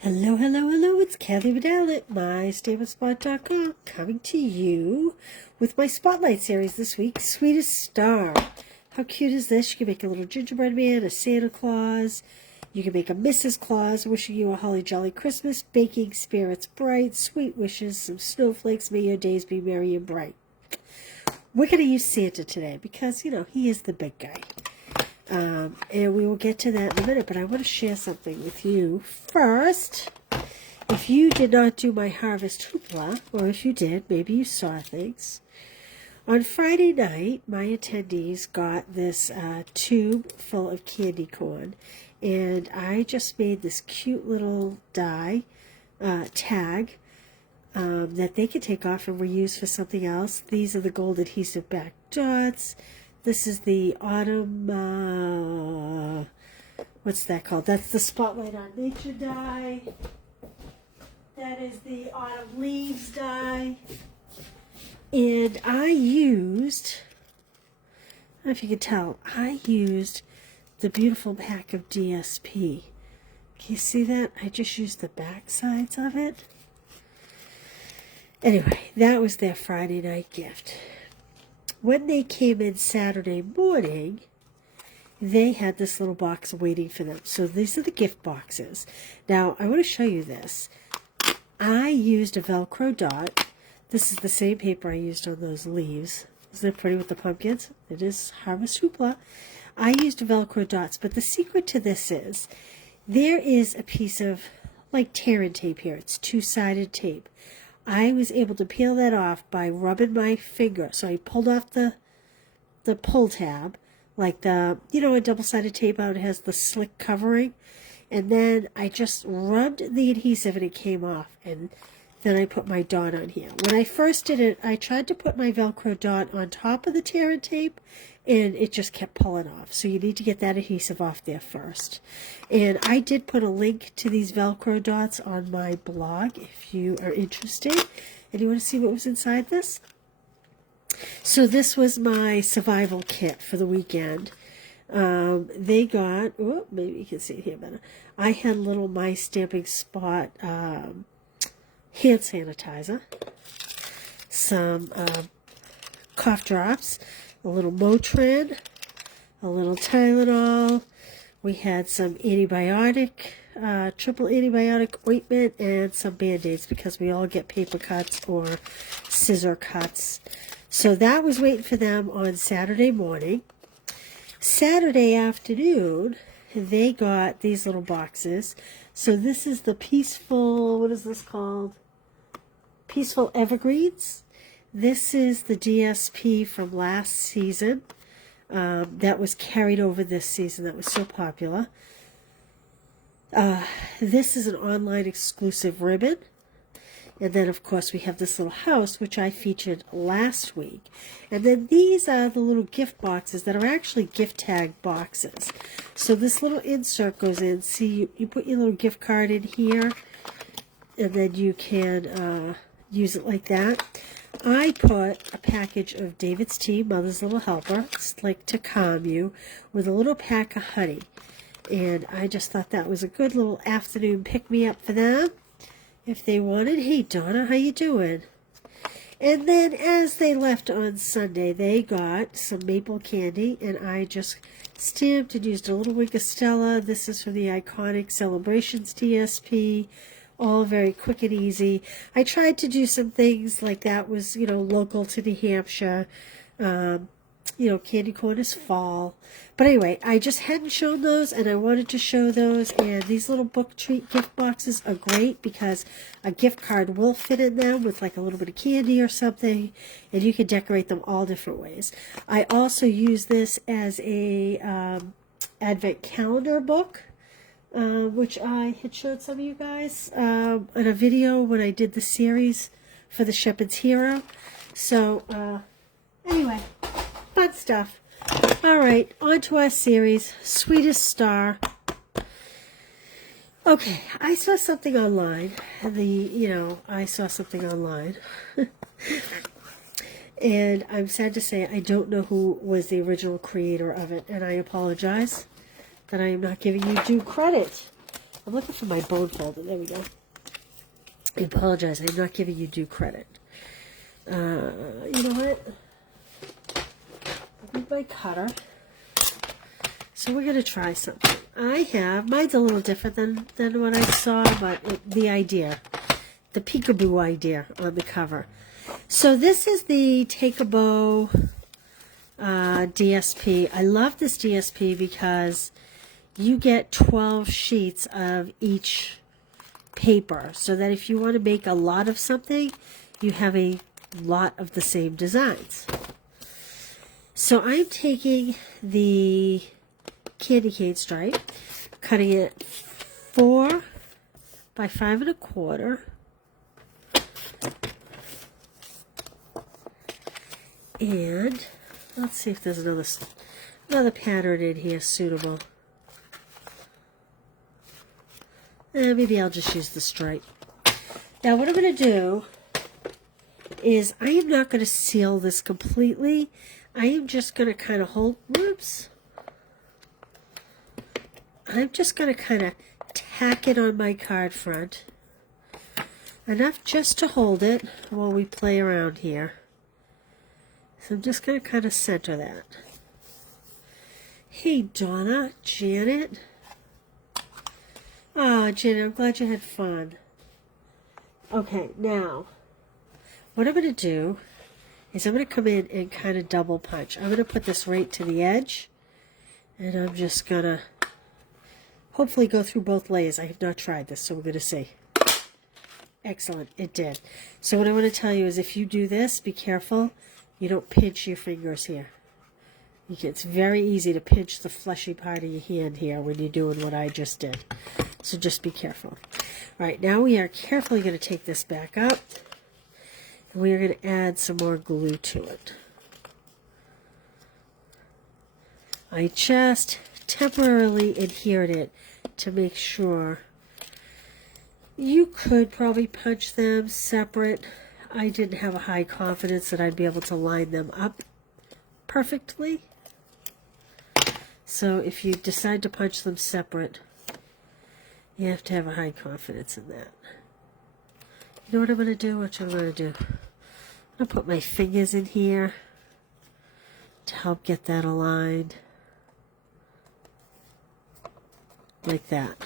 Hello, hello, hello, it's Kathy Vidal at MyStableSpot.com coming to you with my Spotlight series this week, Sweetest Star. How cute is this? You can make a little gingerbread man, a Santa Claus. You can make a Mrs. Claus wishing you a holly jolly Christmas, baking spirits bright, sweet wishes, some snowflakes, may your days be merry and bright. We're going to use Santa today because, he is the big guy. And we will get to that in a minute, but I want to share something with you first. If you did not do my harvest hoopla, or if you did, maybe you saw things. On Friday night, my attendees got this tube full of candy corn, and I just made this cute little die tag that they could take off and reuse for something else. These are the gold adhesive back dots. This is the autumn, what's that called? That's the Spotlight on Nature die. That is the autumn leaves die. And I used, I don't know if you can tell, I used the beautiful pack of DSP. Can you see that? I just used the back sides of it. Anyway, that was their Friday night gift. When they came in Saturday morning, they had this little box waiting for them. So these are the gift boxes. Now, I want to show you this. I used a Velcro dot. This is the same paper I used on those leaves. Isn't it pretty with the pumpkins? It is Harvest Hoopla. I used Velcro dots, but the secret to this is there is a piece of like tear-in tape here. It's two-sided tape. I was able to peel that off by rubbing my finger. So I pulled off the pull tab, like a double-sided tape out. It has the slick covering. And then I just rubbed the adhesive and it came off. And then I put my dot on here. When I first did it, I tried to put my Velcro dot on top of the tear-in tape, and it just kept pulling off. So you need to get that adhesive off there first. And I did put a link to these Velcro dots on my blog if you are interested. And you want to see what was inside this? So this was my survival kit for the weekend. They got, oh, maybe you can see it here better. I had little My Stamping Spot hand sanitizer, some cough drops, a little Motrin, a little Tylenol. We had some triple antibiotic ointment, and some Band-Aids because we all get paper cuts or scissor cuts. So that was waiting for them on Saturday morning. Saturday afternoon, they got these little boxes. So this is the Peaceful, what is this called? Peaceful Evergreens. This is the DSP from last season that was carried over this season that was so popular. This is an online exclusive ribbon. And then, of course, we have this little house, which I featured last week. And then these are the little gift boxes that are actually gift tag boxes. So this little insert goes in. See, you put your little gift card in here, and then you can use it like that. I put a package of David's Tea, Mother's Little Helper. It's like to calm you, with a little pack of honey. And I just thought that was a good little afternoon pick-me-up for them if they wanted. Hey, Donna, how you doing? And then as they left on Sunday, they got some maple candy, and I just stamped and used a little wink of Stella. This is from the iconic Celebrations DSP. All very quick and easy. I tried to do some things like that was, local to New Hampshire. Candy corn is fall. But anyway, I just hadn't shown those, and I wanted to show those. And these little book treat gift boxes are great because a gift card will fit in them with like a little bit of candy or something, and you can decorate them all different ways. I also use this as a advent calendar book. Which I had showed some of you guys in a video when I did the series for the Shepherd's Hero. So, anyway, fun stuff. All right, on to our series, Sweetest Star. Okay, I saw something online. I saw something online. And I'm sad to say I don't know who was the original creator of it, and I apologize that I am not giving you due credit. I'm looking for my bone folder. There we go. I apologize. I'm not giving you due credit. You know what? I need my cutter. So we're going to try something. Mine's a little different than what I saw, but the peekaboo idea on the cover. So this is the Take a Bow DSP. I love this DSP because you get 12 sheets of each paper, so that if you want to make a lot of something, you have a lot of the same designs. So I'm taking the candy cane stripe, cutting it 4 by 5 1/4, and let's see if there's another pattern in here suitable. Maybe I'll just use the stripe. Now what I'm going to do is I am not going to seal this completely. I am just going to kind of I'm just going to kind of tack it on my card front. Enough just to hold it while we play around here. So I'm just going to kind of center that. Hey Donna, Janet. Oh, Janet, I'm glad you had fun. Okay, now, what I'm going to do is I'm going to come in and kind of double punch. I'm going to put this right to the edge, and I'm just going to hopefully go through both layers. I have not tried this, so we're going to see. Excellent, it did. So what I want to tell you is if you do this, be careful. You don't pinch your fingers here. It's very easy to pinch the fleshy part of your hand here when you're doing what I just did. So just be careful. All right, now we are carefully going to take this back up. And we are going to add some more glue to it. I just temporarily adhered it to make sure. You could probably punch them separate. I didn't have a high confidence that I'd be able to line them up perfectly. So if you decide to punch them separate, you have to have a high confidence in that. You know what I'm going to do? What I'm going to do? I'm going to put my fingers in here to help get that aligned. Like that.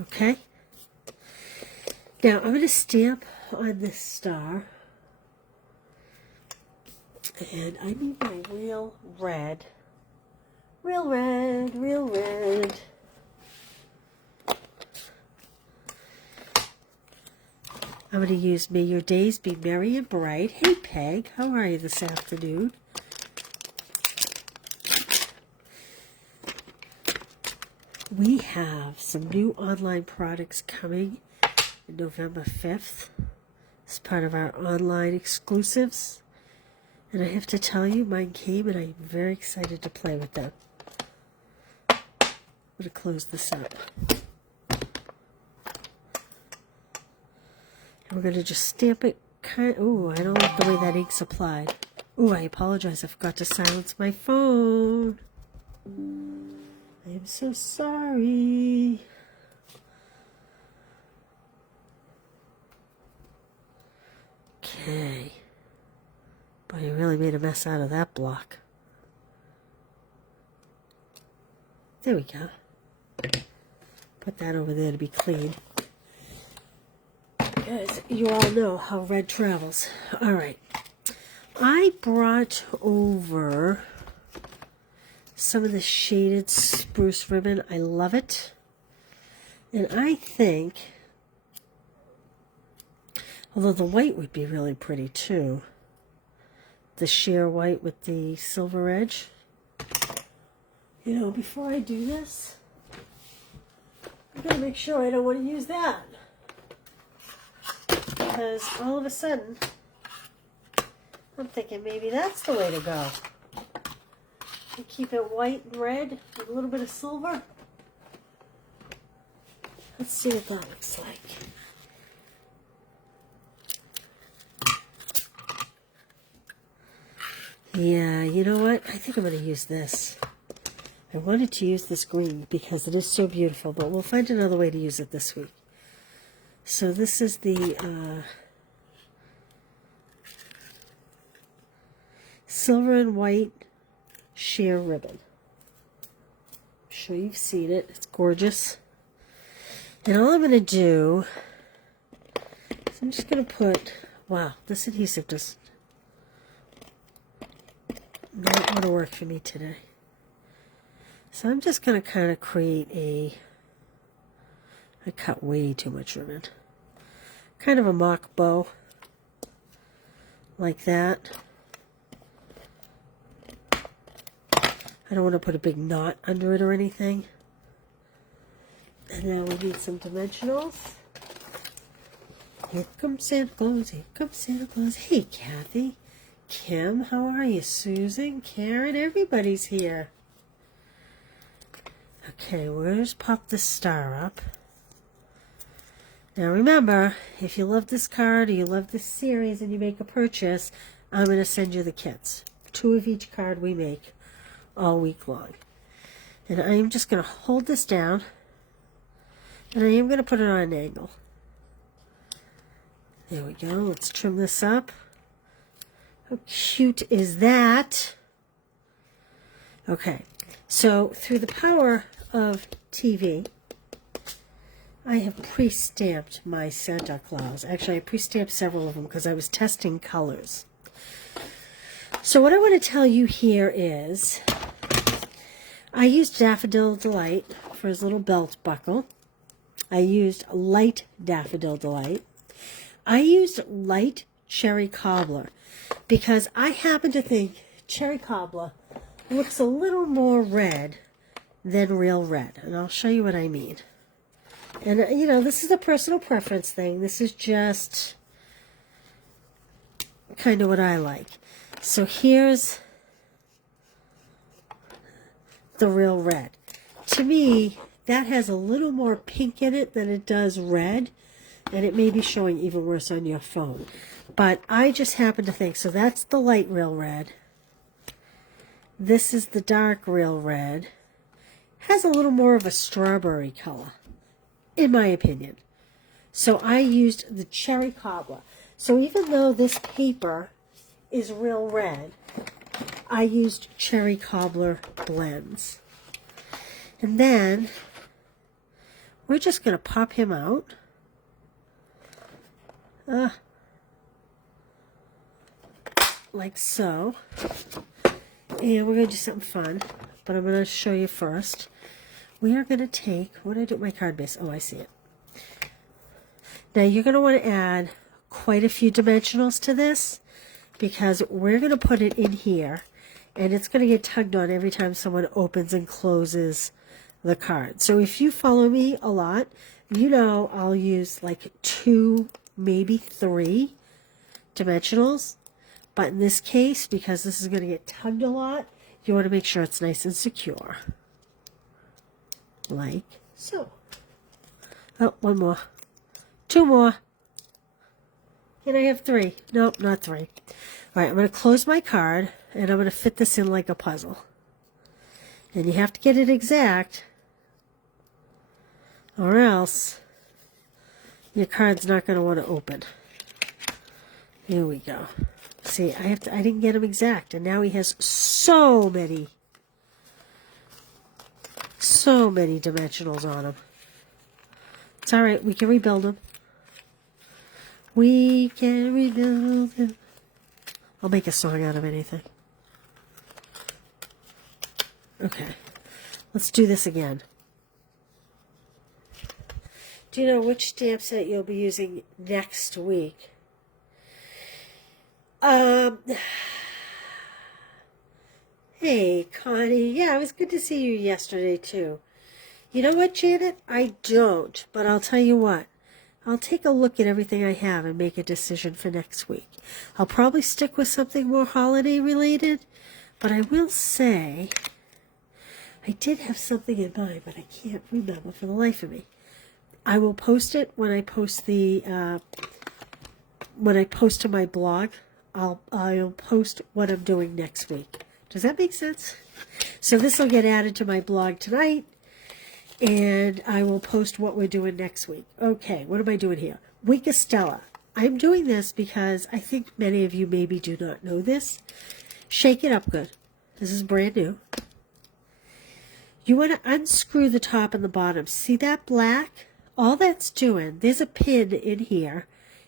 Okay? Now I'm going to stamp on this star. And I need my real red. Real red, real red. I'm going to use May Your Days Be Merry and Bright. Hey Peg, how are you this afternoon? We have some new online products coming on November 5th. It's part of our online exclusives. And I have to tell you, mine came and I'm very excited to play with them. I'm going to close this up. And we're going to just stamp it ooh, I don't like the way that ink's applied. Ooh, I apologize. I forgot to silence my phone. I am so sorry. Okay. Boy, you really made a mess out of that block. There we go. Put that over there to be clean. As you all know how red travels. Alright. I brought over some of the shaded spruce ribbon. I love it. And I think, although the white would be really pretty too, the sheer white with the silver edge. You know, before I do this, I'm going to make sure I don't want to use that. Because all of a sudden, I'm thinking maybe that's the way to go. You keep it white and red with a little bit of silver. Let's see what that looks like. Yeah, you know what? I think I'm going to use this. I wanted to use this green because it is so beautiful, but we'll find another way to use it this week. So this is the silver and white sheer ribbon. I'm sure you've seen it. It's gorgeous. And all I'm going to do is I'm just going to put, wow, this adhesive does not want to work for me today. So I'm just going to kind of create I cut way too much ribbon. Kind of a mock bow, like that. I don't want to put a big knot under it or anything. And now we need some dimensionals. Here comes Santa Claus, here comes Santa Claus. Hey, Kathy, Kim, how are you? Susan, Karen, everybody's here. Okay, we're going to just pop this star up. Now remember, if you love this card or you love this series and you make a purchase, I'm going to send you the kits. 2 of each card we make all week long. And I am just going to hold this down, and I am going to put it on an angle. There we go. Let's trim this up. How cute is that? Okay, so through the power of TV, I have pre-stamped my Santa Claus. Actually, I pre-stamped several of them because I was testing colors. So what I want to tell you here is I used Daffodil Delight for his little belt buckle. I used light Daffodil Delight. I used light Cherry Cobbler because I happen to think Cherry Cobbler looks a little more red than real red. And I'll show you what I mean. And, you know, this is a personal preference thing. This is just kind of what I like. So here's the real red. To me, that has a little more pink in it than it does red. And it may be showing even worse on your phone. But I just happen to think, so that's the light real red. This is the dark real red. Has a little more of a strawberry color, in my opinion. So I used the Cherry Cobbler. So even though this paper is real red, I used Cherry Cobbler blends. And then we're just going to pop him out. Like so. And we're going to do something fun, but I'm going to show you first. We are going to take, what did I do with my card base? Oh, I see it. Now you're going to want to add quite a few dimensionals to this because we're going to put it in here and it's going to get tugged on every time someone opens and closes the card. So if you follow me a lot, you know I'll use like 2, maybe 3 dimensionals. But in this case, because this is going to get tugged a lot, you want to make sure it's nice and secure. Like so. Oh, 1 more. 2 more. Can I have 3? Nope, not 3. All right, I'm going to close my card, and I'm going to fit this in like a puzzle. And you have to get it exact, or else your card's not going to want to open. Here we go. See, I didn't get him exact, and now he has so many dimensionals on him. It's all right. We can rebuild him. We can rebuild him. I'll make a song out of anything. Okay, let's do this again. Do you know which stamp set you'll be using next week? Hey, Connie. Yeah, it was good to see you yesterday, too. You know what, Janet? I don't, but I'll tell you what. I'll take a look at everything I have and make a decision for next week. I'll probably stick with something more holiday-related, but I will say I did have something in mind, but I can't remember for the life of me. I will post it when I post to my blog. I'll post what I'm doing next week, Does that make sense? So this will get added to my blog tonight, and I will post what we're doing next week. Okay, what am I doing here? Wink Stella. I'm doing this because I think many of you maybe do not know this. Shake it up good. This is brand new. You want to unscrew the top and the bottom. See that black? All that's doing, there's a pin in here,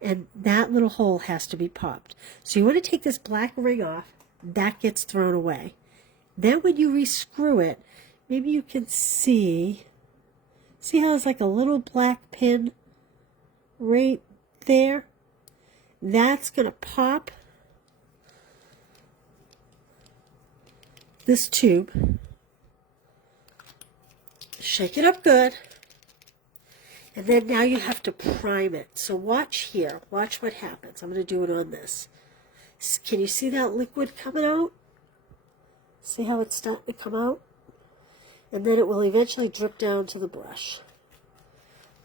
and that little hole has to be popped. So you want to take this black ring off. That gets thrown away. Then when you re-screw it, maybe you can see how there's like a little black pin right there? That's going to pop this tube. Shake it up good. And then now you have to prime it. So watch here. Watch what happens. I'm going to do it on this. Can you see that liquid coming out? See how it's starting to come out? And then it will eventually drip down to the brush.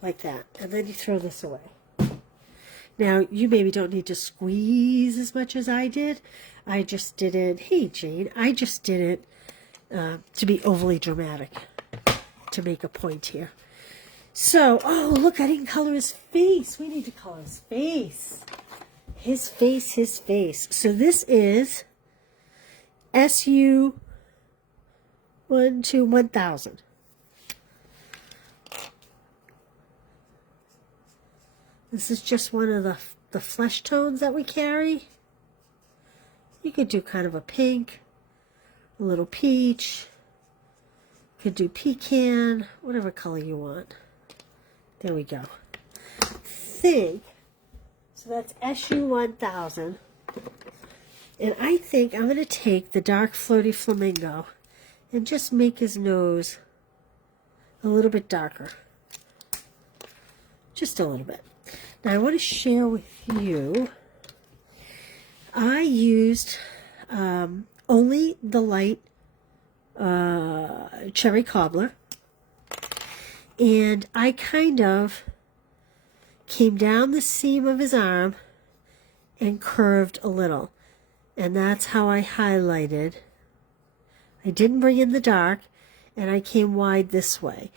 Like that. And then you throw this away. Now, you maybe don't need to squeeze as much as I did. I just did it. Hey, Jane. I just did it to be overly dramatic. To make a point here. So, oh, look, I didn't color his face. We need to color his face. His face, his face. So this is SU 1000. This is just one of the flesh tones that we carry. You could do kind of a pink, a little peach. Could do pecan, whatever color you want. There we go. So that's SU 1000. And I think I'm going to take the dark flirty flamingo and just make his nose a little bit darker. Just a little bit. Now I want to share with you, I used only the light cherry cobbler, and I kind of came down the seam of his arm and curved a little, and that's how I highlighted. I didn't bring in the dark, and I came wide this way,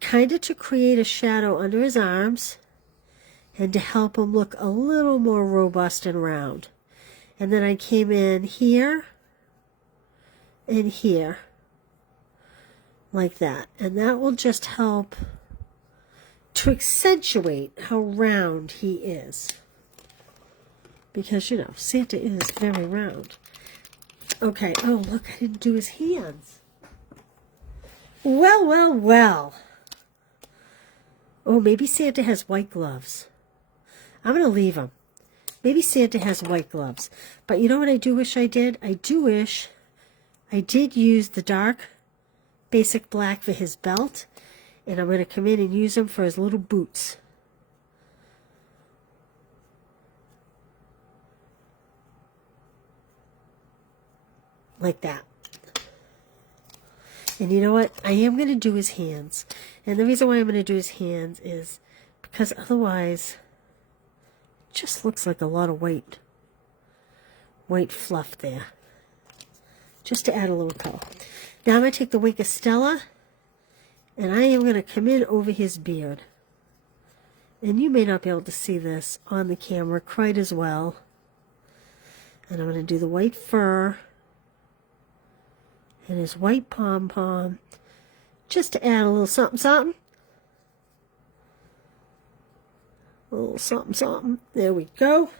kind of to create a shadow under his arms and to help him look a little more robust and round. And then I came in here and here like that, and that will just help to accentuate how round he is, because you know Santa is very round. Okay, oh look, I didn't do his hands. Well. Oh, maybe Santa has white gloves. I'm going to leave him. Maybe Santa has white gloves. But you know what I do wish I did? I do wish I did use the dark basic black for his belt. And I'm going to come in and use them for his little boots. Like that. And you know what? I am going to do his hands. And the reason why I'm going to do his hands is because otherwise it just looks like a lot of white fluff there. Just to add a little color. Now I'm going to take the Wink of Stella, and I am going to come in over his beard. And you may not be able to see this on the camera quite as well. And I'm going to do the white fur and his white pom-pom, just to add a little something. A little something. There we go.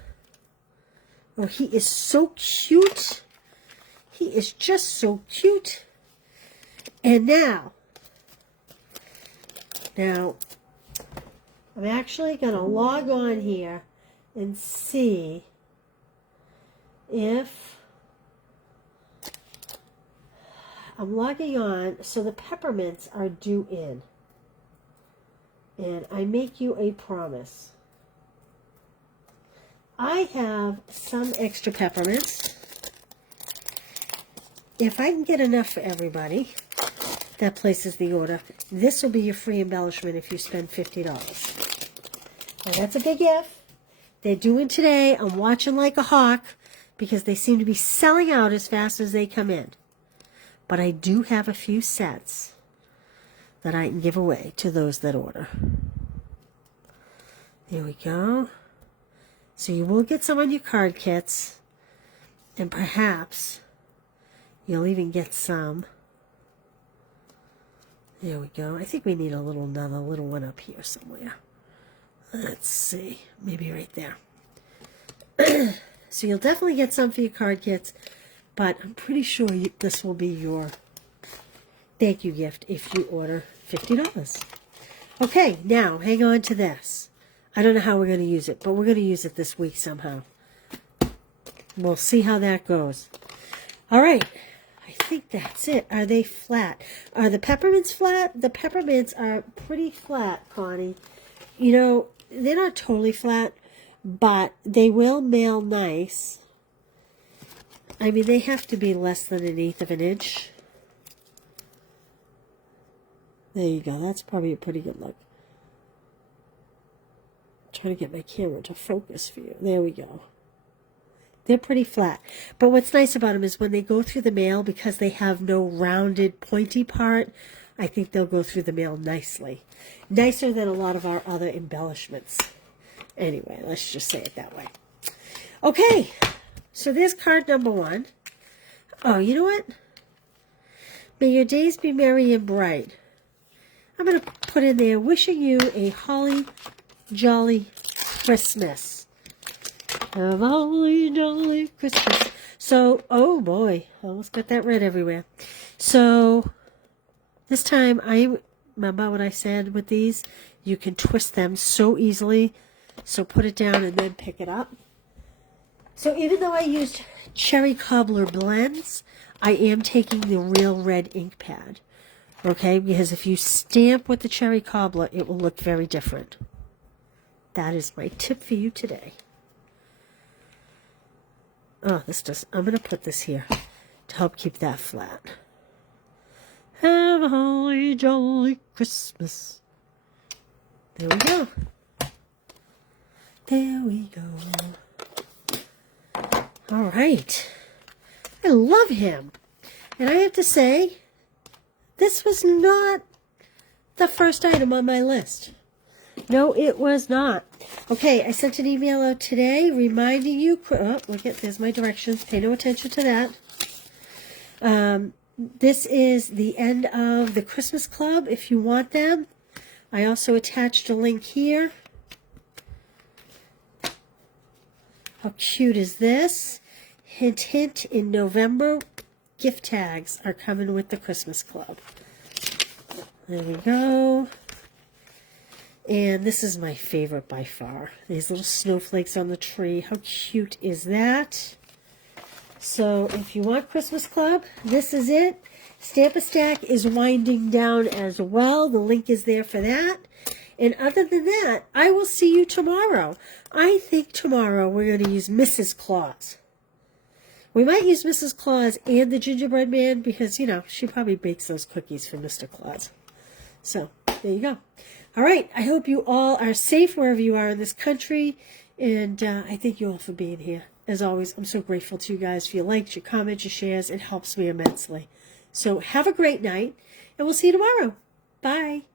Oh, he is so cute. He is just so cute. And now, I'm actually going to log on here and see if I'm logging on. So the peppermints are due in. And I make you a promise. I have some extra peppermints. If I can get enough for everybody that places the order, this will be your free embellishment if you spend $50. Now that's a big if. They're doing today. I'm watching like a hawk because they seem to be selling out as fast as they come in. But I do have a few sets that I can give away to those that order. There we go. So you will get some on your card kits, and perhaps you'll even get some. There we go. I think we need another little one up here somewhere. Let's see. Maybe right there. So you'll definitely get some for your card kits, but I'm pretty sure this will be your thank you gift if you order $50. Okay, now hang on to this. I don't know how we're going to use it, but we're going to use it this week somehow. We'll see how that goes. All right. I think that's it. Are they flat? Are the peppermints flat? The peppermints are pretty flat, Connie. You know, they're not totally flat, but they will mail nice. I mean, they have to be less than 1/8 of an inch. There you go. That's probably a pretty good look. Trying to get my camera to focus for you. There we go. They're pretty flat. But what's nice about them is when they go through the mail, because they have no rounded, pointy part, I think they'll go through the mail nicely. Nicer than a lot of our other embellishments. Anyway, let's just say it that way. Okay, so there's card number 1. Oh, you know what? May your days be merry and bright. I'm going to put in there, wishing you a holly jolly Christmas. A holly jolly Christmas. So, oh boy, I almost got that red everywhere. So, this time, I remember what I said with these. You can twist them so easily. So put it down and then pick it up. So even though I used cherry cobbler blends, I am taking the real red ink pad. Okay, because if you stamp with the cherry cobbler, it will look very different. That is my tip for you today. Oh, I'm going to put this here to help keep that flat. Have a holly jolly Christmas. There we go. There we go. All right. I love him. And I have to say, this was not the first item on my list. No, it was not. Okay, I sent an email out today reminding you. Oh, look at, there's my directions. Pay no attention to that. This is the end of the Christmas Club if you want them. I also attached a link here. How cute is this? Hint, hint, in November, gift tags are coming with the Christmas Club. There we go. And this is my favorite by far. These little snowflakes on the tree. How cute is that? So if you want Christmas Club, this is it. Stamp-A-Stack is winding down as well. The link is there for that. And other than that, I will see you tomorrow. I think tomorrow we're going to use Mrs. Claus. We might use Mrs. Claus and the gingerbread man because, you know, she probably bakes those cookies for Mr. Claus. So, there you go. All right, I hope you all are safe wherever you are in this country. And I thank you all for being here. As always, I'm so grateful to you guys for your likes, your comments, your shares. It helps me immensely. So have a great night, and we'll see you tomorrow. Bye.